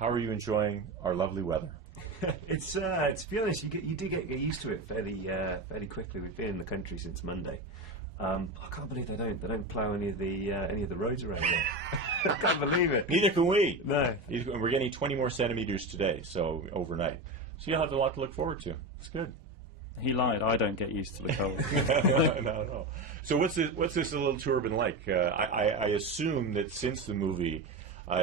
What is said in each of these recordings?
how are you enjoying our lovely weather? It's to be honest, you do get used to it fairly quickly. We've been in the country since Monday. I can't believe they don't plough any of the roads around here. I can't believe it. Neither can we. No, we're getting 20 more centimeters today, so overnight. So you'll have a lot to look forward to. It's good. He lied. I don't get used to the cold. No. So what's this little tour been like? I assume that since the movie,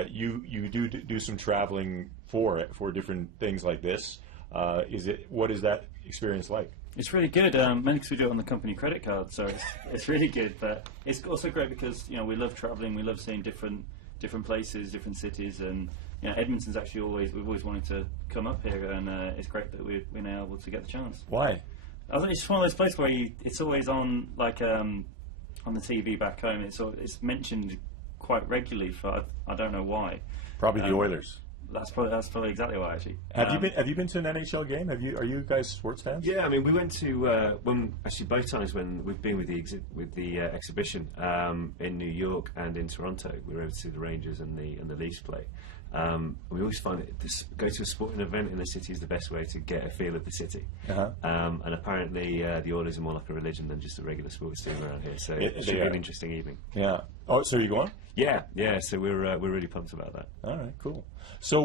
you do some traveling for different things like this. What is that experience like? It's really good. Mainly because we do it on the company credit card, so it's really good. But it's also great because we love traveling. We love seeing different places, different cities, and Edmonton's actually we've always wanted to come up here, and it's great that we're now able to get the chance. Why? I think it's just one of those places where it's always on on the TV back home. It's mentioned quite regularly for I don't know why. Probably the Oilers. That's probably exactly why, actually. Have you been to an NHL game? Are you guys sports fans? Yeah, I mean, we went to both times when we've been with the exhibition in New York and in Toronto. We were able to see the Rangers and the Leafs play. We always find go to a sporting event in the city is the best way to get a feel of the city. Uh-huh. And apparently the Oilers are more like a religion than just a regular sports team around here. So it should be an interesting evening. Yeah. Oh, so are you going? Yeah. So we're really pumped about that. All right, cool. So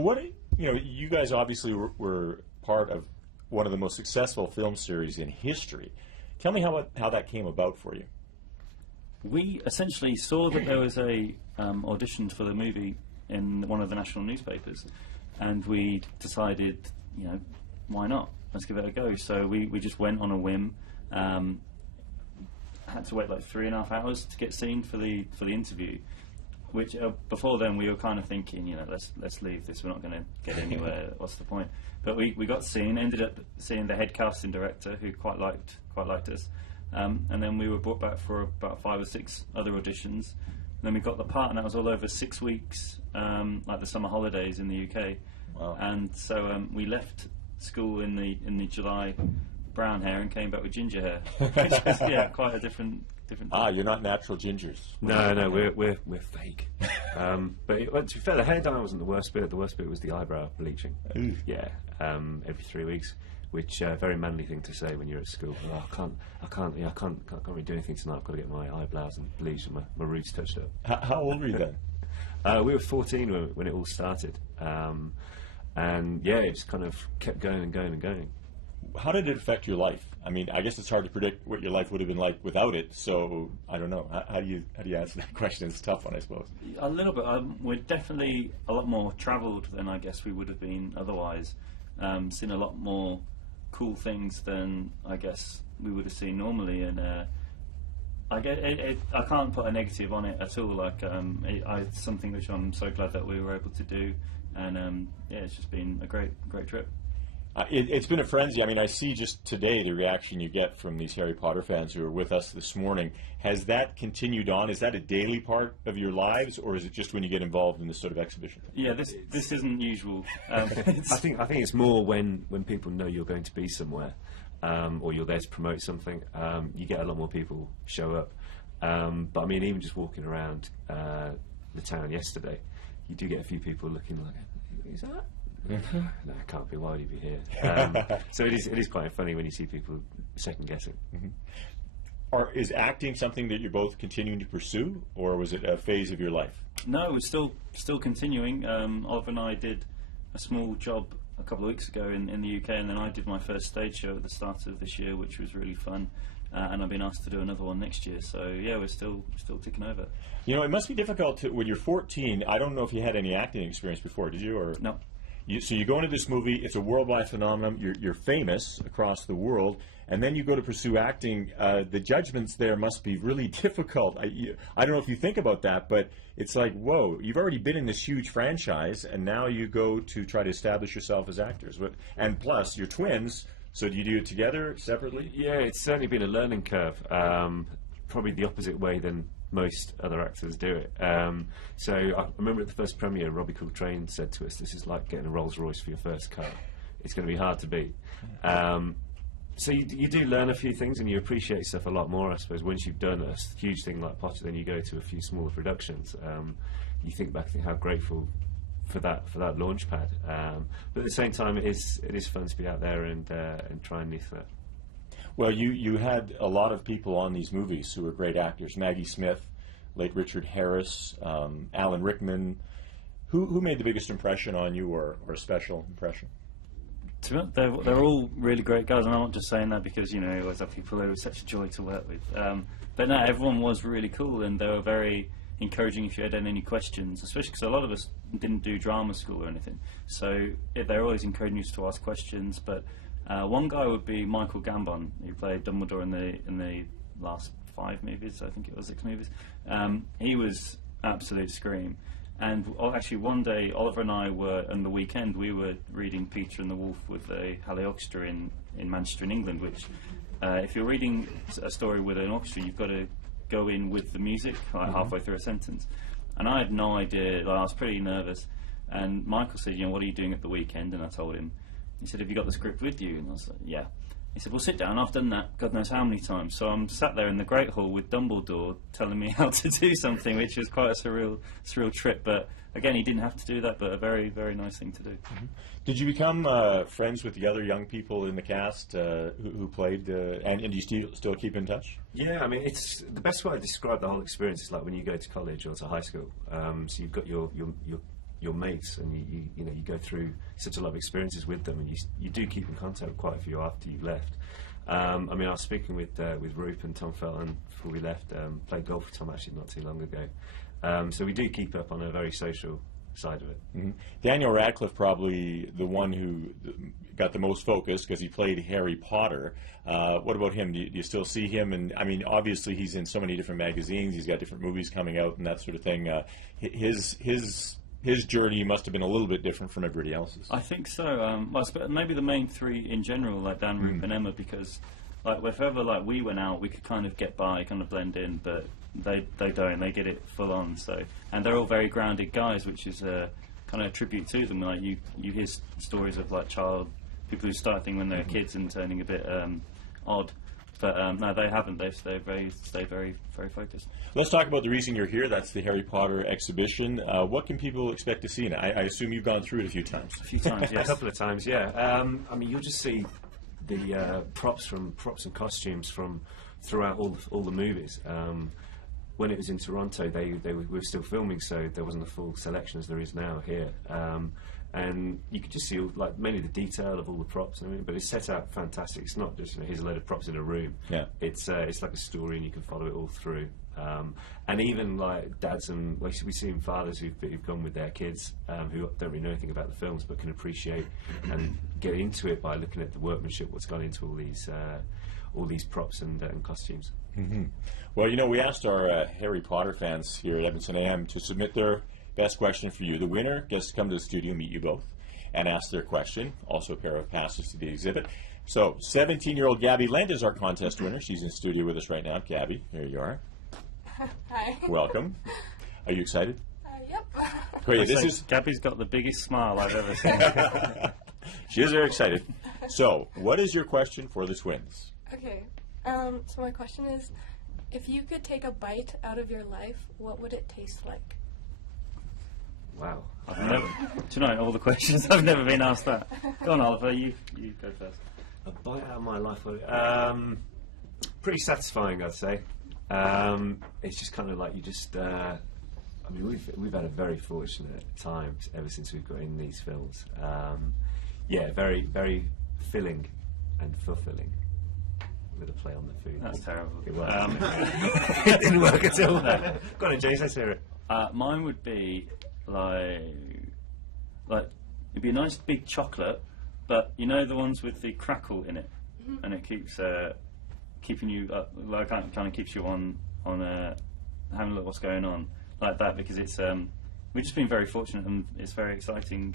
you guys obviously were part of one of the most successful film series in history. Tell me how that came about for you. We essentially saw that there was a audition for the movie in one of the national newspapers, and we decided, why not? Let's give it a go. So we just went on a whim. Had to wait like 3.5 hours to get seen for the interview. Which before then we were kind of thinking, let's leave this. We're not going to get anywhere. What's the point? But we got seen. Ended up seeing the head casting director, who quite liked us. And then we were brought back for about 5 or 6 other auditions. And then we got the part, and that was all over 6 weeks, like the summer holidays in the UK. Wow. And so we left school in the July, brown hair, and came back with ginger hair, which is quite a different. You're not natural gingers. No, we're fake. But to be fair, the hair dye wasn't the worst bit. The worst bit was the eyebrow bleaching. Ooh. Yeah, every 3 weeks, which very manly thing to say when you're at school. Oh, I can't really do anything tonight. I've got to get my eyebrows and bleached and my roots touched up. How old were you then? We were 14 when it all started, and it just kind of kept going and going and going. How did it affect your life? I mean, I guess it's hard to predict what your life would have been like without it. So I don't know. How do you answer that question? It's a tough one, I suppose. A little bit. We're definitely a lot more travelled than I guess we would have been otherwise. Seen a lot more cool things than I guess we would have seen normally, and I can't put a negative on it at all. Like it's something which I'm so glad that we were able to do, and it's just been a great trip. It's been a frenzy. I mean, I see just today the reaction you get from these Harry Potter fans who are with us this morning. Has that continued on? Is that a daily part of your lives, or is it just when you get involved in this sort of exhibition? Yeah, this isn't usual. I think it's more when people know you're going to be somewhere, or you're there to promote something. You get a lot more people show up. But I mean, even just walking around the town yesterday, you do get a few people looking like, is that? No, it can't be. Why would he be here? So it is quite funny when you see people second guessing. Mm-hmm. Is acting something that you're both continuing to pursue, or was it a phase of your life? No, we're still continuing. Oliver and I did a small job a couple of weeks ago in the UK, and then I did my first stage show at the start of this year, which was really fun. And I've been asked to do another one next year, so yeah, we're still ticking over. It must be difficult when you're 14. I don't know if you had any acting experience before, did you? Or no. So you go into this movie, it's a worldwide phenomenon, you're famous across the world, and then you go to pursue acting. The judgments there must be really difficult. I don't know if you think about that, but it's like, whoa, you've already been in this huge franchise, and now you go to try to establish yourself as actors. And plus, you're twins, so do you do it together, separately? Yeah, it's certainly been a learning curve. Probably the opposite way than most other actors do it. So I remember at the first premiere, Robbie Coltrane said to us, "This is like getting a Rolls Royce for your first car. It's going to be hard to beat." So you do learn a few things, and you appreciate stuff a lot more, I suppose, once you've done a huge thing like Potter. Then you go to a few smaller productions. You think back and think how grateful for that launch pad. But at the same time, it is fun to be out there and try and leaf that. Well, you had a lot of people on these movies who were great actors. Maggie Smith, late Richard Harris, Alan Rickman. Who made the biggest impression on you, or a special impression? To me, they're all really great guys, and I'm not just saying that because, you know, you always have people who are such a joy to work with. But no, everyone was really cool, and they were very encouraging if you had any questions, especially because a lot of us didn't do drama school or anything. So they're always encouraging us to ask questions. But one guy would be Michael Gambon, who played Dumbledore in the last 5 movies, I think it was 6 movies. He was absolute scream. And actually, one day, Oliver and I were, on the weekend, we were reading Peter and the Wolf with a Halley Orchestra in Manchester, in England, which, if you're reading a story with an orchestra, you've got to go in with the music, like halfway through a sentence. And I had no idea, like, I was pretty nervous. And Michael said, you know, what are you doing at the weekend? And I told him. He said, have you got the script with you? And I was like, yeah. He said, well, sit down, I've done that God knows how many times. So I'm sat there in the Great Hall with Dumbledore telling me how to do something, which was quite a surreal trip. But again, he didn't have to do that, but a very, very nice thing to do. Did you become friends with the other young people in the cast who played, and do you still keep in touch? Yeah, I mean, it's the best way to describe the whole experience is like when you go to college or to high school. So you've got your mates, and you know, you go through such a lot of experiences with them, and you do keep in contact with quite a few after you've left. I mean, I was speaking with Roop and Tom Felton before we left. Played golf with Tom actually not too long ago. So we do keep up on a very social side of it. Daniel Radcliffe, probably the one who got the most focus because he played Harry Potter. What about him? Do you still see him? And I mean, obviously he's in so many different magazines. He's got different movies coming out and that sort of thing. His journey must have been a little bit different from everybody else's. I think so. Well, maybe the main 3 in general, like Dan, Roop, and Emma, because like if ever like we went out, we could kind of get by, kind of blend in, but they don't. They get it full on. So, and they're all very grounded guys, which is a kind of a tribute to them. Like you hear stories of like people who start things when they're kids and turning a bit odd. But no, they haven't. They've stayed very, very focused. Let's talk about the reason you're here. That's the Harry Potter exhibition. What can people expect to see in it? I assume you've gone through it a few times. A few times, yes. A couple of times, yeah. I mean, you'll just see the props and costumes from throughout all the movies. When it was in Toronto, we were still filming, so there wasn't a full selection as there is now here. And you could just see like mainly the detail of all the props and everything, but it's set out fantastic. It's not just, you know, here's a load of props in a room. Yeah. It's like a story, and you can follow it all through. And even like dads and we see fathers who've gone with their kids who don't really know anything about the films but can appreciate and get into it by looking at the workmanship, what's gone into all these props and costumes. Well, you know, we asked our Harry Potter fans here at Edmonton AM to submit their best question for you. The winner gets to come to the studio, meet you both, and ask their question. Also a pair of passes to the exhibit. So, 17-year-old Gabby Lent is our contest winner. She's in studio with us right now. Gabby, here you are. Hi. Welcome. Are you excited? Yep. Great. Gabby's got the biggest smile I've ever seen. She is very excited. So, what is your question for the twins? Okay. So my question is, if you could take a bite out of your life, what would it taste like? Wow. Do you know all the questions? I've never been asked that. Go on, Oliver. You go first. A bite out of my life. Pretty satisfying, I'd say. It's just kind of like you just. I mean, we've had a very fortunate time ever since we've got in these films. Yeah, very, very filling and fulfilling. With a play on the food. That's terrible. It was. It didn't work at all. Go on, James. Let's hear it. Mine would be like it'd be a nice big chocolate, but you know the ones with the crackle in it, and it keeps keeping you like kind of keeps you on having a look at what's going on like that, because it's we've just been very fortunate, and it's very exciting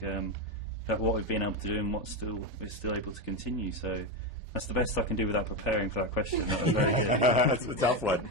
that what we've been able to do and we're still able to continue. So that's the best I can do without preparing for that question. That was very good. That's a tough one.